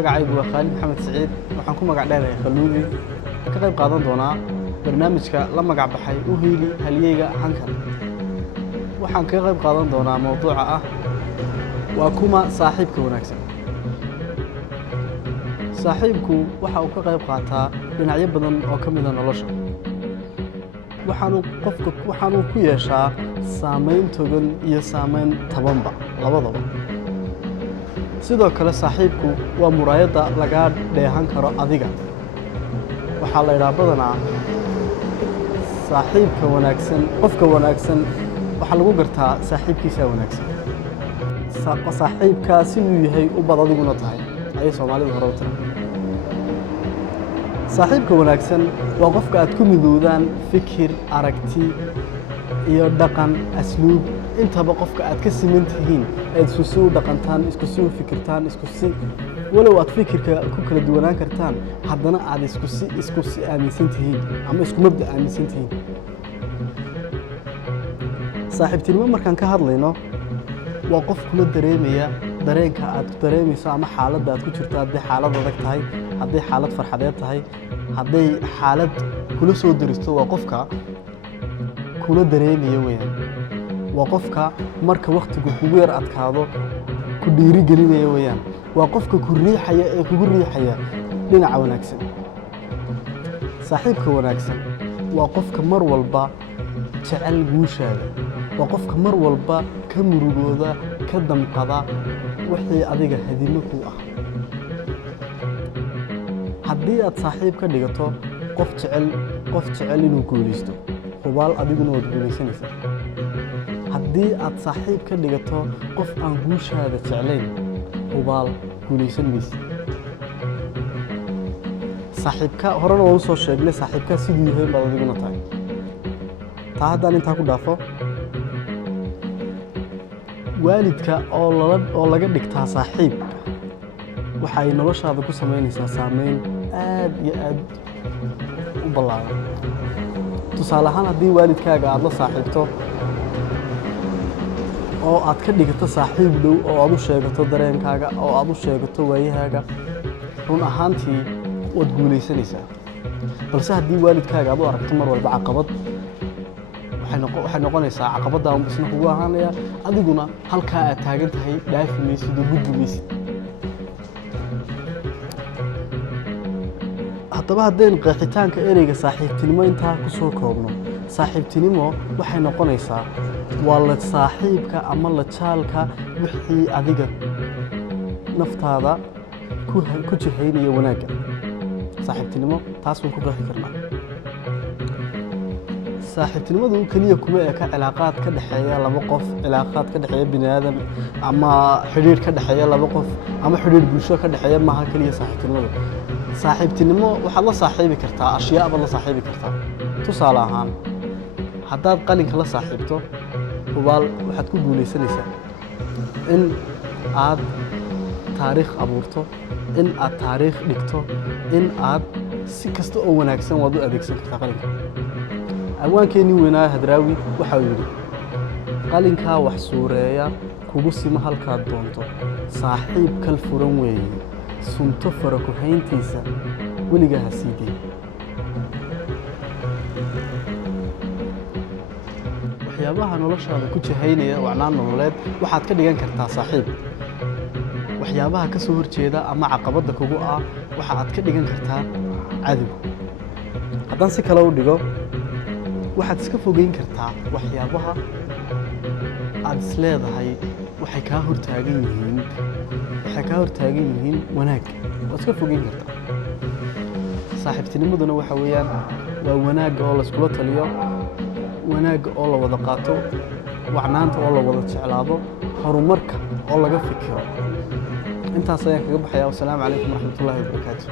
magacaygu waa Khaalid Maxamed Saciid waxaan ku magac dheerahay Khaluudi ka qayb qaadan doonaa barnaamijka la magac baxay u heeli halyeeyga hankan waxaan ka qayb qaadan doonaa mowduuca ah waa kuma saaxiibka wanaagsan saaxiibku waxa uu ka qayb qaataa dhinacyo badan oo ka mid ah nolosha waxaanu ku yeeshaa saameyn togan iyo saameyn tabanba labadaba sidoo kale saaxiibku waa muraayadda laga dheehan karo adiga waxaa la yiraahdaa badanaa saaxiibka wanaagsan qofka wanaagsan waxa lagu gartaa saaxiibkiisa wanaagsan saaxiibka siduu yahay u bad adiguna tahay ay Soomaalidu hore u tiri saaxiibka wanaagsan waa qofka aad ku midoodaan fikir aragti iyo dhaqan asluub intaba qofka aad ka siman tihiin aad isku soo dhaqantaan isku soo fikirtaan isku si walow aad fikirka ku kala duwanaan kartaan haddana aad isku si aaminsan tihiin ama isku mabda aaminsan tihiin saaxiibtinimo markaan ka hadlayno waa qof kula dareemaya dareenka aad dareemayso ama xaaladda aad ku jirto haddii xaalad adag tahay haddii xaalad farxadeed tahay haddii xaalad kula soo diristo waa qofka kula dareemaya weeyaan waa qofka marka waqtigu kugu yar adkaado ku dhiiri gelinaya weeyaan waa qofka ku riixaya ee kugu riixaya dhinaca wanaagsan saaxiibka wanaagsan waa qofka mar walba jecel guushaada waa qofka mar walba ka murugooda ka damqada wixii adiga hadimo ku ah haddii aad saaxiib ka dhigato qof jecel inuu guulaysto hubaal adiguna waad guulaysanaysaa haddii aad saaxiib ka dhigato qof aan guushaada jeclayn hubaal guulaysan maysid saaxiibka horena waa u soo sheegnay saaxiibka siduu yahay baad adiguna tahay taa haddaan intaa ku dhaafo waalidka oo laga dhigtaa saaxiib waxay noloshaada ku samaynaysaa saameyn aad iyo aad u ballaaran tusaale ahaan haddii waalidkaaga aad la saaxiibto oo aad ka dhigato saaxiib dhow oo aad u sheegato dareenkaaga oo aad u sheegato waayahaaga run ahaantii waad guulaysanaysaa balse haddii waalidkaaga aad u aragto mar walba caqabad waxay noqonaysaa caqabadda isna kugu ahaanaya adiguna halkaa aad taagan tahay dhaafi maysid oo gudbi maysid haddaba haddaynu qeexitaanka ereyga saaxiibtinimo intaa ku soo koobno saaxiibtinimo waxay noqonaysaa waa la saaxiibka ama la jaalka wixii adiga naftaada ku jihaynaya wanaagga saaxiibtinimo taas waan ku qeexi karnaa saaxiibtinimadu kaliya kuma eka cilaaqaad ka dhaxeeya laba qof cilaaqaad ka dhaxeeya bini aadam ama xiriir ka dhaxeeya laba qof ama xiriir bulsho ka dhaxeeya maaha kaliya saaxiibtinimadu saaxiibtinimo waxaad la saaxiibi kartaa ashyaa baad la saaxiibi kartaa tusaale ahaan haddaad qalinka la saaxiibto hubaal waxaad ku guulaysanaysaa in aad taariikh abuurto in aad taariikh dhigto in aad si kasta oo wanaagsan waad u adeegsan kartaa qalinka awaankeenii weynaa Hadraawi waxa uu yiri qalinka wax suureeya kugu sima halkaad doonto saaxiib kal furan weeye sunto fara ku hayntiisa weliga hasiideen waxyaabaha noloshaada ku jihaynaya wacnaan nololeed waxaad ka dhigan kartaa saaxiib waxyaabaha ka soo horjeeda ama caqabadda kugu ah waxa aad ka dhigan kartaa cadow haddaan si kale u dhigo waxaad iska fogeyn kartaa waxyaabaha aad isleedahay waxay kaa hortaagan yihiin wanaag waad iska fogeyn kartaa saaxiibtinimaduna waxa weeyaan waa wanaagga oo la iskula taliyo wanaagga oo la wada qaato wacnaanta oo la wada jeclaado horumarka oo laga fikiro intaas ayaan kaga baxayaa wassalaamu calaykum waraxmatullaahi wabarakaatu